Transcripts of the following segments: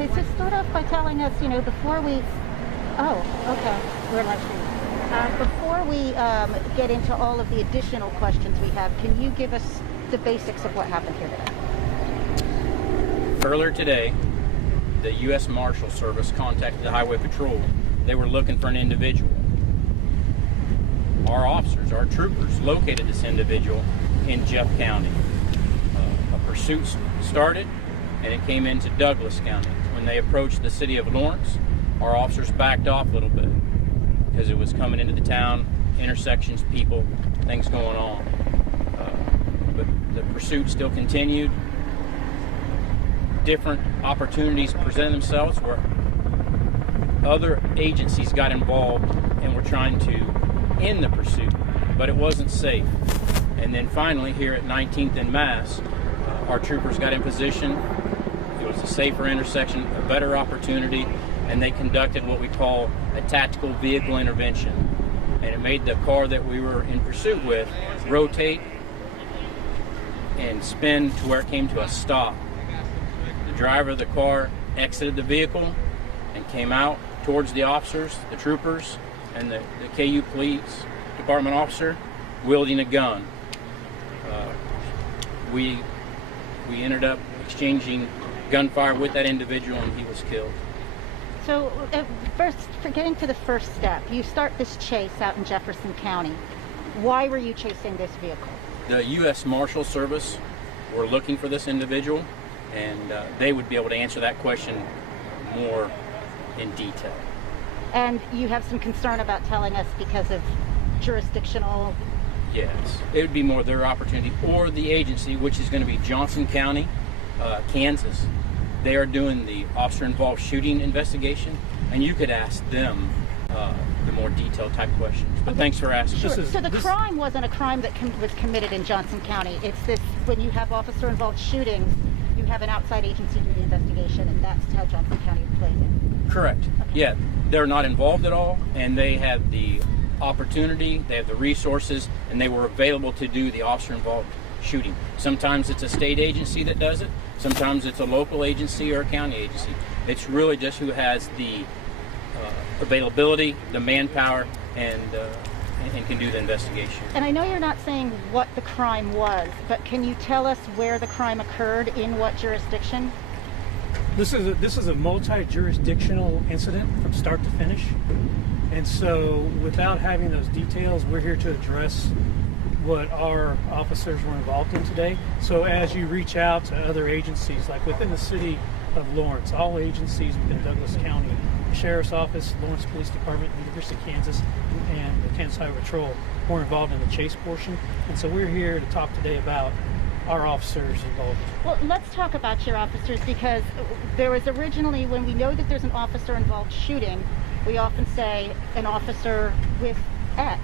Okay, so start off by telling us, before we... Oh, okay, we're live streaming. Before we get into all of the additional questions we have, can you give us the basics of what happened here today? Earlier today, the U.S. Marshal Service contacted the Highway Patrol. They were looking for an individual. Our officers, our troopers, located this individual in Jeff County. A pursuit started, and it came into Douglas County. When they approached the city of Lawrence, our officers backed off a little bit because it was coming into the town, intersections, people, things going on. But the pursuit still continued. Different opportunities presented themselves where other agencies got involved and were trying to end the pursuit, but it wasn't safe. And then finally, here at 19th and Mass, our troopers got in position. It was a safer intersection, a better opportunity, and they conducted what we call a tactical vehicle intervention. And it made the car that we were in pursuit with rotate and spin to where it came to a stop. The driver of the car exited the vehicle and came out towards the officers, the troopers, and the KU Police Department officer wielding a gun. We ended up exchanging gunfire with that individual, and he was killed. So first, for getting to the first step, you start this chase out in Jefferson County. Why were you chasing this vehicle? The U.S. Marshal Service were looking for this individual, and they would be able to answer that question more in detail. And you have some concern about telling us because of jurisdictional... Yes, it would be more their opportunity, or the agency, which is going to be Johnson County, Kansas. They are doing the officer-involved shooting investigation, and you could ask them the more detailed type questions. But thanks for asking. Sure. So the crime wasn't a crime that was committed in Johnson County. It's this, when you have officer-involved shootings, you have an outside agency do the investigation, and that's how Johnson County plays in. Correct. Okay. Yeah, they're not involved at all, and they have the opportunity, they have the resources, and they were available to do the officer-involved shooting. Sometimes it's a state agency that does it. Sometimes it's a local agency or a county agency. It's really just who has the availability, the manpower, and can do the investigation. And I know you're not saying what the crime was, but can you tell us where the crime occurred, in what jurisdiction? This is a multi-jurisdictional incident from start to finish. And so without having those details, we're here to address what our officers were involved in today. So as you reach out to other agencies, like within the city of Lawrence, all agencies within Douglas County, the Sheriff's Office, Lawrence Police Department, University of Kansas, and the Kansas Highway Patrol were involved in the chase portion. And so we're here to talk today about our officers involved. Well, let's talk about your officers, because there was originally, when we know that there's an officer involved shooting, we often say an officer with X,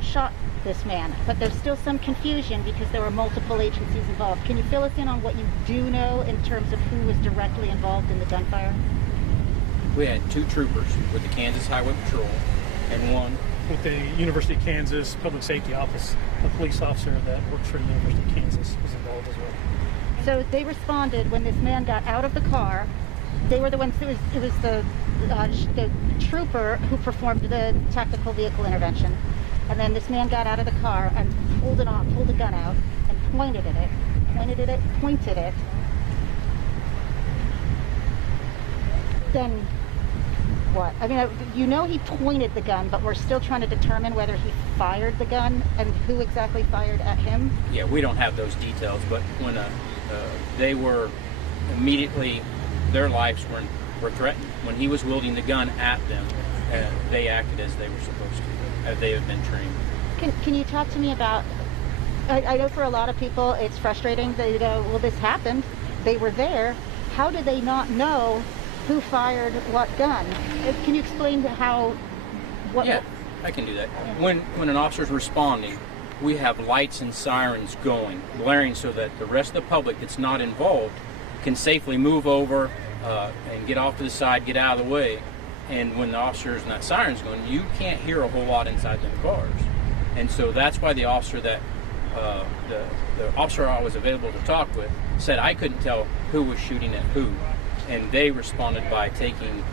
shot this man. But there's still some confusion because there were multiple agencies involved. Can you fill us in on what you do know in terms of who was directly involved in the gunfire? We had 2 troopers with the Kansas Highway Patrol and 1 with the University of Kansas Public Safety Office. A police officer that works for the University of Kansas was involved as well. So they responded when this man got out of the car. They were the ones, it was the trooper who performed the tactical vehicle intervention. And then this man got out of the car and pulled the gun out and pointed at it. Then what? I mean, he pointed the gun, but we're still trying to determine whether he fired the gun and who exactly fired at him. Yeah, we don't have those details, but when they were immediately, their lives were threatened. When he was wielding the gun at them, they acted as they were supposed to, as they had been trained. Can you talk to me about, I know for a lot of people it's frustrating. They go, well, this happened, they were there, how do they not know who fired what gun? Can you explain Yeah, I can do that. When an officer's responding, we have lights and sirens going, blaring, so that the rest of the public that's not involved can safely move over and get off to the side, get out of the way. And when the officers and that siren's going, you can't hear a whole lot inside them cars. And so that's why the officer that the officer I was available to talk with said I couldn't tell who was shooting at who. and they responded by taking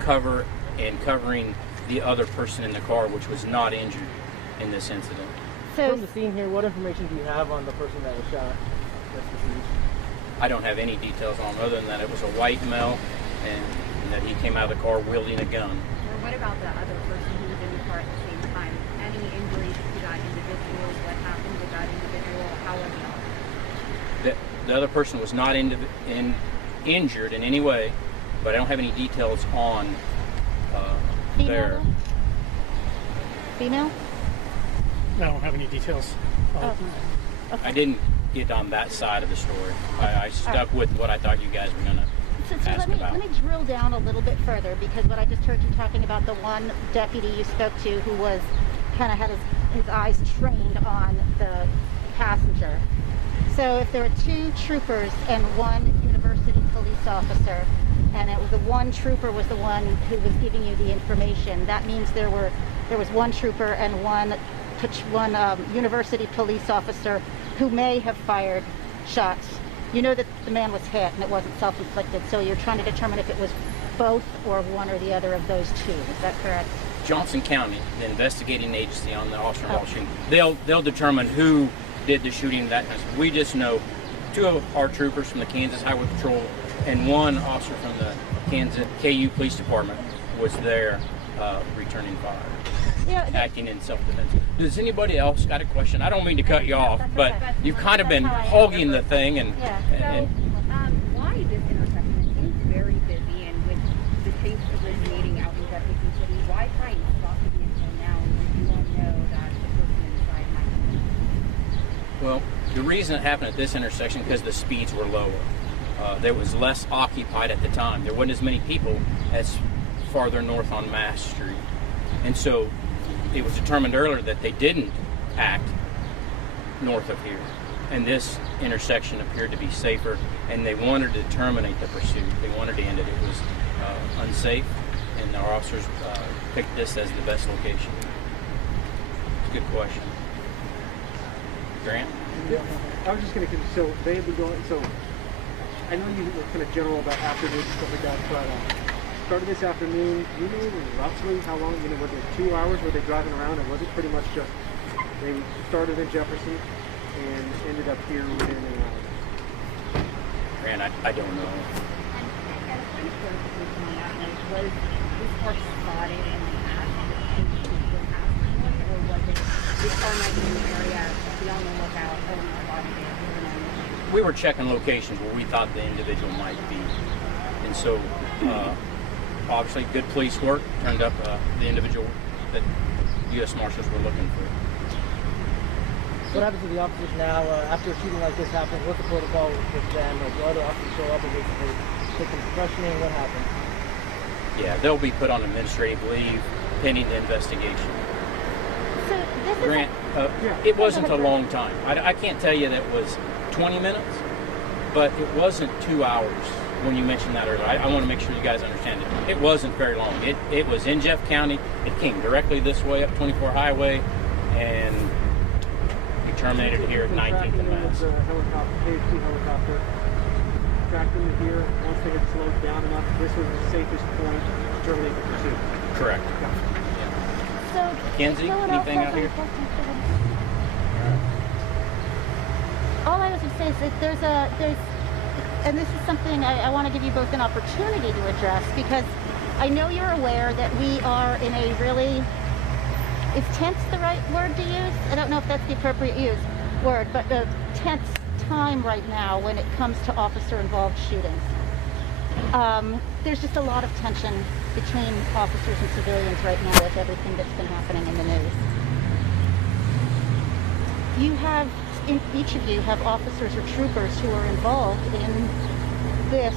cover and covering the other person in the car, which was not injured in this incident. So From the scene here, what information do you have on the person that was shot? That's deceased. I don't have any details on him other than that it was a white male and that he came out of the car wielding a gun. Or what about the other person who was in the car at the same time? Any injuries to that individual? What happened with that individual? How was it? The other person was not injured in any way, but I don't have any details on there. Female? I don't have any details. Oh. I didn't get on that side of the story. I stuck with what I thought you guys were going to So ask about. let me drill down a little bit further, because what I just heard you talking about, the one deputy you spoke to who was kind of had his eyes trained on the passenger. So if there were two troopers and one university police officer, and it was the one trooper was the one who was giving you the information, that means there was one trooper and one university police officer who may have fired shots. You know that the man was hit and it wasn't self-inflicted, so you're trying to determine if it was both or one or the other of those two. Is that correct? Johnson County, the investigating agency on the officer involved shooting, they'll determine who did the shooting. That kind of stuff. We just know two of our troopers from the Kansas Highway Patrol and one officer from the Kansas KU Police Department was there returning fire, acting in self-defense. Does anybody else got a question? I don't mean to cut you off, but okay. you've kind of been hogging the thing, and Why this intersection? It seems very busy, and with the chase originating out in Jefferson City, why try and stop the vehicle now when you don't know that the person inside might be? well, the reason it happened at this intersection because the speeds were lower. There was less occupied at the time. There wasn't as many people as farther north on Mass Street. And so it was determined earlier that they didn't act north of here. And this intersection appeared to be safer, and they wanted to terminate the pursuit. They wanted to end it. It was unsafe, and our officers picked this as the best location. It's a good question. Grant? Yeah, I was just going to, so they have been going, so I know you were kind of general about afternoon and stuff like that, but started this afternoon, you know roughly how long, was it 2 hours were they driving around, or was it pretty much just, they started in Jefferson and ended up here within an hour? Grant, I don't know. And at a point where the person went out, like, was this car spotted and asked and was asked someone, or was it this car might be in the area, be on the lookout, oh, we spotted it, We were checking locations where we thought the individual might be. And so, obviously, good police work turned up the individual that U.S. Marshals were looking for. What happens to the officers now after a shooting like this happens? What's the protocol with them? Or do other officers show up and basically take them to questioning? What happens? Yeah, they'll be put on administrative leave pending the investigation. So this is Grant, it wasn't a long time. I can't tell you that it was 20 minutes, but it wasn't 2 hours when you mentioned that earlier. I want to make sure you guys understand it. It wasn't very long. It was in Jeff County. It came directly this way up 24 Highway, and we terminated here at 19th and Mass. The helicopter, KHP helicopter, tracked them to here. Once they had slowed down enough, this was the safest point to terminate the pursuit. Correct. so Kenzie, anything out here? All I was going to say is that there's, and this is something I want to give you both an opportunity to address, because I know you're aware that we are in a really, is tense the right word to use? I don't know if that's the appropriate word, but a tense time right now when it comes to officer-involved shootings. There's just a lot of tension between officers and civilians right now with everything that's been happening in the news. You have, each of you have officers or troopers who are involved in this.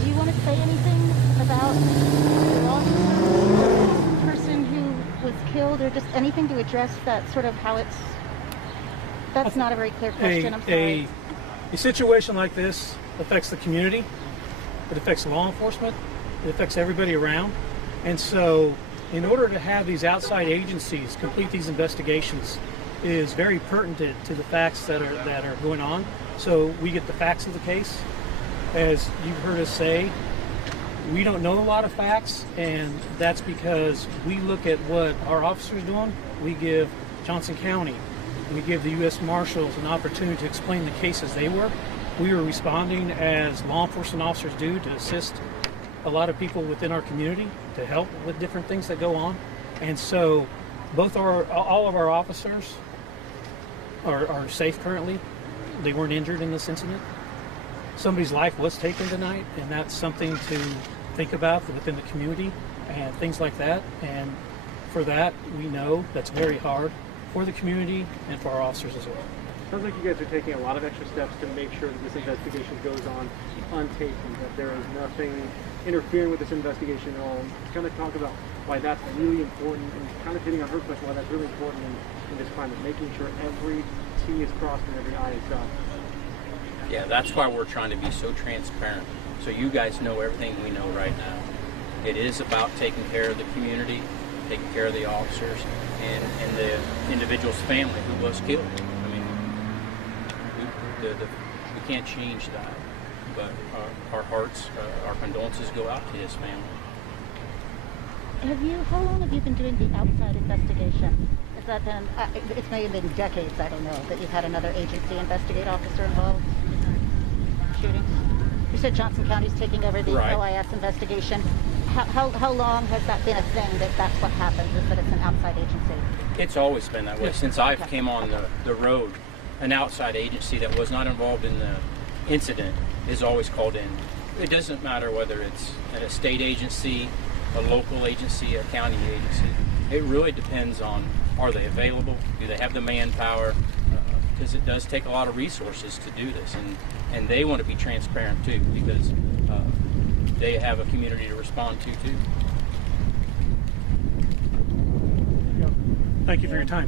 Do you want to say anything about the officer, the person who was killed, or just anything to address that sort of how it's, that's not a very clear question, I'm sorry. A situation like this affects the community, it affects law enforcement, it affects everybody around. And so in order to have these outside agencies complete these investigations, is very pertinent to the facts that are going on. So we get the facts of the case. As you've heard us say, we don't know a lot of facts, and that's because we look at what our officers doing. We give Johnson County, we give the U.S. Marshals an opportunity to explain the cases they work. We are responding as law enforcement officers do to assist a lot of people within our community to help with different things that go on. And so all of our officers are safe currently. They weren't injured in this incident. Somebody's life was taken tonight, and that's something to think about within the community and things like that. And for that, we know that's very hard for the community and for our officers as well. Sounds like you guys are taking a lot of extra steps to make sure that this investigation goes on untaped and that there is nothing interfering with this investigation at all. Kind of talk about why that's really important and kind of hitting on her question, why that's really important in this climate, making sure every T is crossed and every I is dotted. Yeah, that's why we're trying to be so transparent, so you guys know everything we know right now. It is about taking care of the community, taking care of the officers, and the individual's family who was killed. I mean, we can't change that, but our hearts, our condolences go out to his family. How long have you been doing the outside investigation? Has that been, it may have been decades, I don't know, that you've had another agency investigate officer involved in shootings? You said Johnson County's taking over the Right. OIS investigation. How long has that been a thing that's what happens, is that it's an outside agency? It's always been that way. Since I've came on the road, an outside agency that was not involved in the incident is always called in. It doesn't matter whether it's a state agency, a local agency, a county agency. It really depends on, are they available? Do they have the manpower? Because it does take a lot of resources to do this, and they want to be transparent too, because they have a community to respond to too. Thank you for your time.